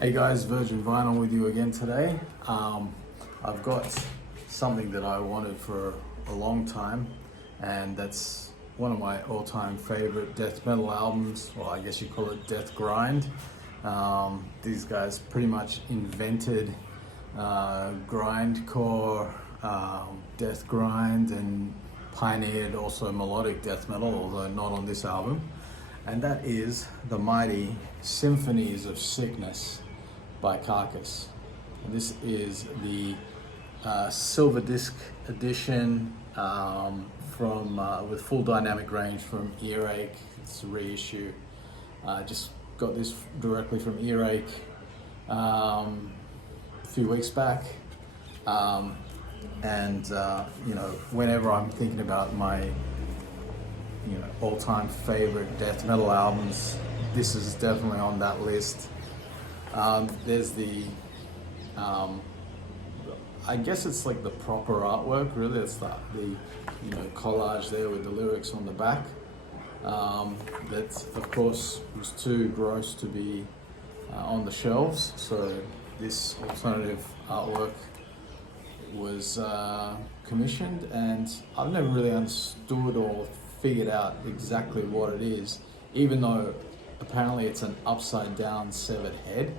Hey guys, Virgin Vinyl with you again today. I've got something that I wanted for a long time, and that's one of my all-time favorite death metal albums. Well, I guess you call it death grind. These guys pretty much invented grindcore, death grind, and pioneered also melodic death metal, although not on this album. And that is the mighty Symphonies of Sickness by CARCASS. This is the silver disc edition with full dynamic range from Earache. It's a reissue. Just got this directly from Earache a few weeks back. Whenever I'm thinking about my all-time favorite death metal albums, this is definitely on that list. There's the I guess it's like the proper artwork, really. It's the collage there with the lyrics on the back. That of course was too gross to be on the shelves, so this alternative artwork was commissioned, and I've never really understood or figured out exactly what it is, even though apparently it's an upside down severed head.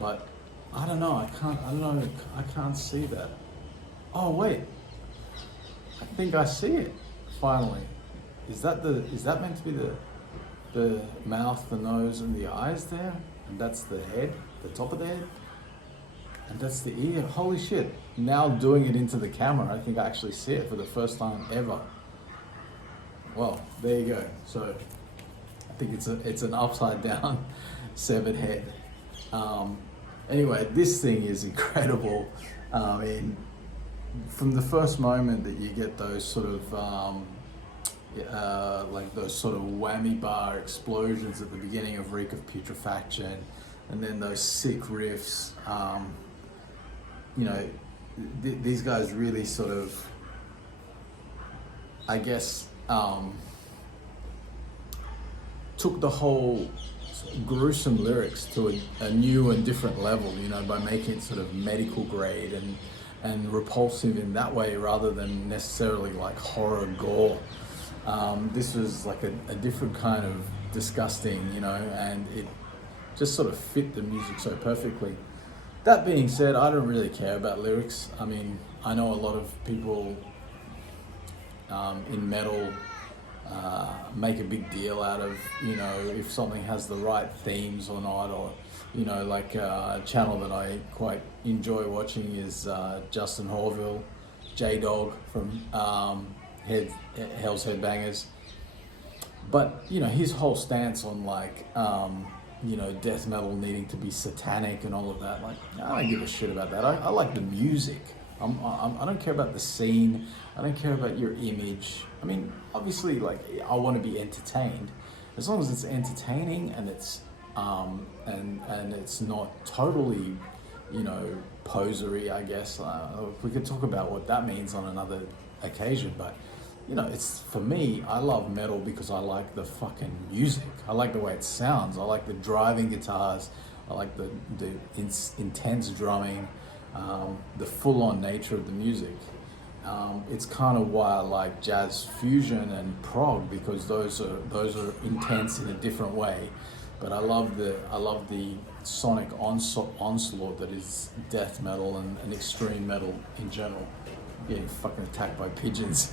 But I don't know, I can't see that. Oh wait, I think I see it finally. Is that meant to be the mouth, the nose, and the eyes there? And that's the head, the top of the head? And that's the ear. Holy shit. Now doing it into the camera, I think I actually see it for the first time ever. Well, there you go. So I think it's an upside down severed head. Anyway, this thing is incredible. From the first moment that you get those sort of those sort of whammy bar explosions at the beginning of Reek of Putrefaction, and then those sick riffs, these guys really sort of, I guess, took the whole gruesome lyrics to a new and different level, by making it sort of medical grade and repulsive in that way, rather than necessarily like horror gore. This was like a different kind of disgusting, and it just sort of fit the music so perfectly. That being said, I don't really care about lyrics. I mean, I know a lot of people in metal make a big deal out of, if something has the right themes or not, or, like a channel that I quite enjoy watching is Justin Horville, J-Dog from Hell's Headbangers. But, his whole stance on death metal needing to be satanic and all of that, I don't give a shit about that. I like the music. I don't care about the scene. I don't care about your image. I mean, obviously, I want to be entertained. As long as it's entertaining and it's and it's not totally, posery, I guess. We could talk about what that means on another occasion, but it's, for me, I love metal because I like the fucking music. I like the way it sounds. I like the driving guitars. I like the intense drumming, the full-on nature of the music. It's kind of why I like jazz fusion and prog, because those are intense in a different way. But I love the sonic onslaught that is death metal and extreme metal in general. I'm getting fucking attacked by pigeons.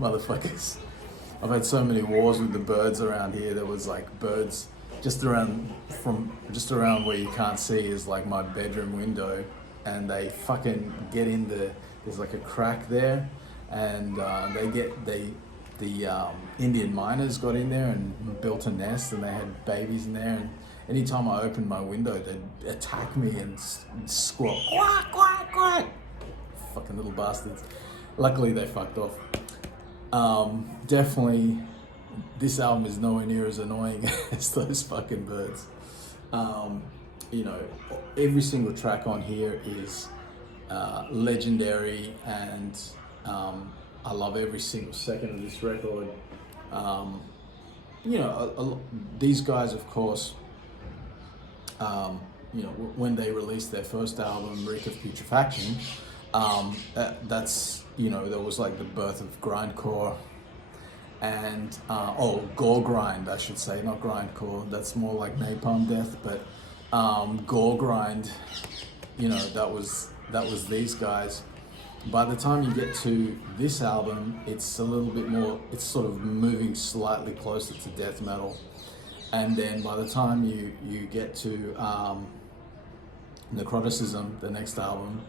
Motherfuckers. I've had so many wars with the birds around here. There was birds just around where you can't see is my bedroom window, and they fucking get in there's a crack there, and the Indian miners got in there and built a nest, and they had babies in there, and anytime I opened my window, they'd attack me and squawk, quack, quack, quack. Fucking little bastards. Luckily they fucked off. Definitely, this album is nowhere near as annoying as those fucking birds. Every single track on here is legendary, and I love every single second of this record. These guys, of course, you know, when they released their first album, Reek of Putrefaction, that's, you know, that was like the birth of grindcore and, gore grind, I should say, not grindcore. That's more like Napalm Death, but gore grind, you know, that was these guys. By the time you get to this album, it's a little bit more, it's sort of moving slightly closer to death metal. And then by the time you get to Necroticism, the next album,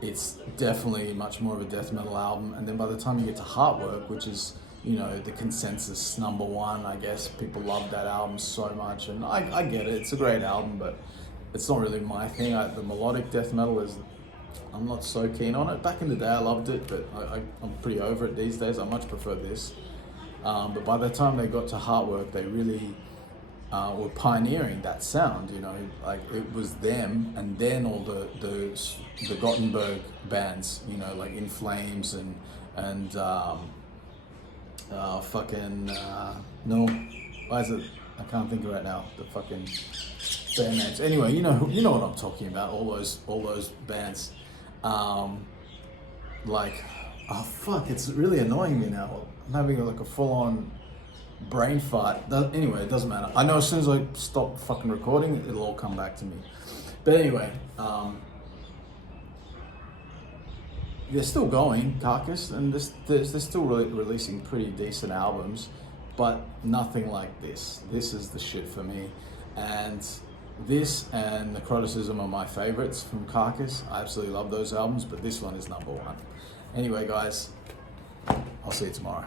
it's definitely much more of a death metal album. And then by the time you get to Heartwork, which is, you know, the consensus #1, I guess, people love that album so much. And I get it, it's a great album, but it's not really my thing. The melodic death metal is, I'm not so keen on it. Back in the day I loved it, but I'm pretty over it these days. I much prefer this. But by the time they got to Heartwork, they really were pioneering that sound, you know, like it was them, and then all the Gothenburg bands, you know, like In Flames and no, why is it? I can't think of it right now. The fucking band names. Anyway, you know what I'm talking about. All those bands. Like, oh fuck, it's really annoying me now. I'm having like a full-on brain fart. Anyway, it doesn't matter. I know as soon as I stop fucking recording, it'll all come back to me. But anyway, they're still going, Carcass, and they're still releasing pretty decent albums, but nothing like this. This is the shit for me. And this and Necroticism are my favorites from Carcass. I absolutely love those albums, but this one is #1. Anyway, guys, I'll see you tomorrow.